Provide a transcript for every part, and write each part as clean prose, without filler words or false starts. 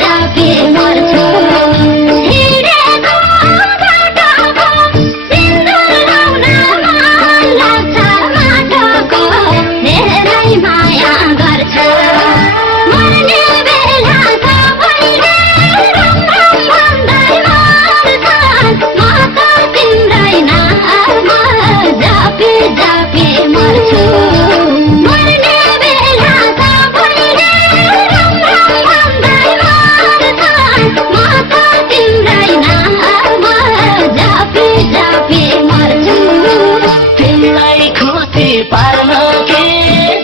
जापी मर्छु हिँडेको बाटोको सिन्दुर लाउन मन लाग्छ माटोको धेरै माया गर्छ मर्ने बेला सबैले रम रम भन्दै मर्छन् म त तिम्रै नाममा जापी जापी मर्छु मर्ने बेला सबैले रम रम भन्दै मर्छन् म त तिम्रै नाममा जापी जापी मर्छु तिमीलाई खुसी पार्न के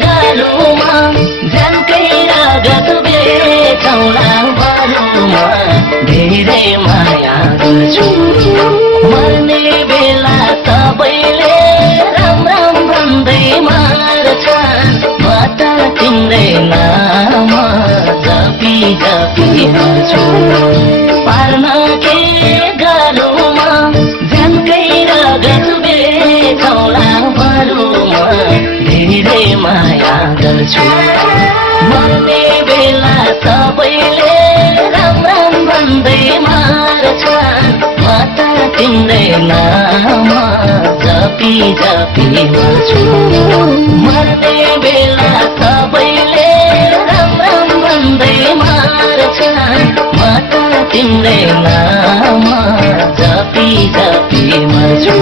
गरौँमा जानकै रगत बेचौँला भरौँमा धेरै माया गर्छु मर्ने बेला सबैले राम राम भन्दै मार्छन् म त तिम्रै नाम जपी जपी मर्छु पार्न के गरौँमा जानकै रगत बेचौँला भरौँमा धेरै माया गर्छु मर्ने बेला सबैले राम राम भन्दै मार्छन् म त तिम्रै नाम जपी जपी मर्छु मर्ने बेला सबैले राम राम भन्दै मार्छन् म त तिम्रै नाम जपी जपी मर्छु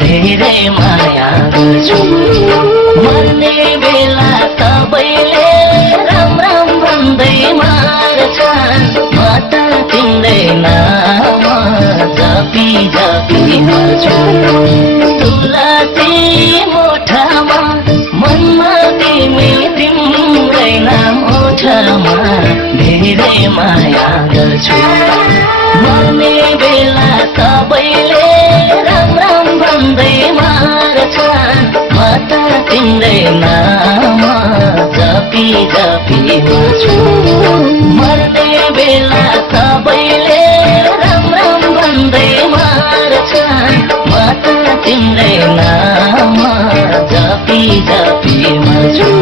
धेरै माया गर्छु मर्ने बेला सबैले राम राम भन्दै मार्छन् म त तिम्रै नाम जपी जपी मर्छु तुलसी मोठामा मनमा तिमी तिम्रै नाम ओठमा धेरै माया गर्छु मर्ने बेला सबैले राम राम भन्दै मार्छन् म त तिम्रै नाम जपी जपी मर्छु मर्ने बेला सबैले राम राम भन्दै मार्छन् म त तिम्रै नाम जपी जपी मर्छु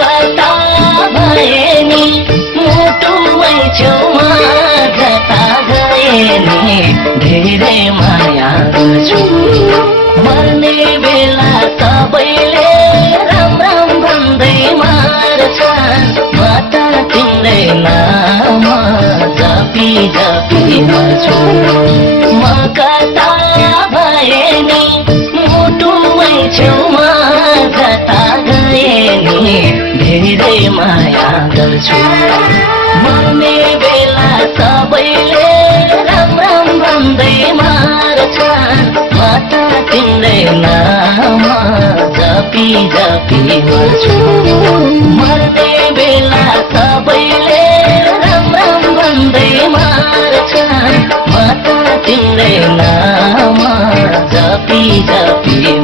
कता भए नि मुटुमै छेउमा कता गए नि धेरै माया गर्छु मर्ने बेला सबैले राम राम भन्दै मार्छन् म त तिम्रै नाम जपी जपी मर्छु म कता भए नि मुटुमै छेउमा कता गए नि धेरै माया गर्छु मर्ने बेला सबैले राम राम भन्दै मार्छन् म त तिम्रै नाम जपी जपी मर्छु मर्ने बेला सबैले राम राम भन्दै मार्छन् म त तिम्रै नाम जपी जपी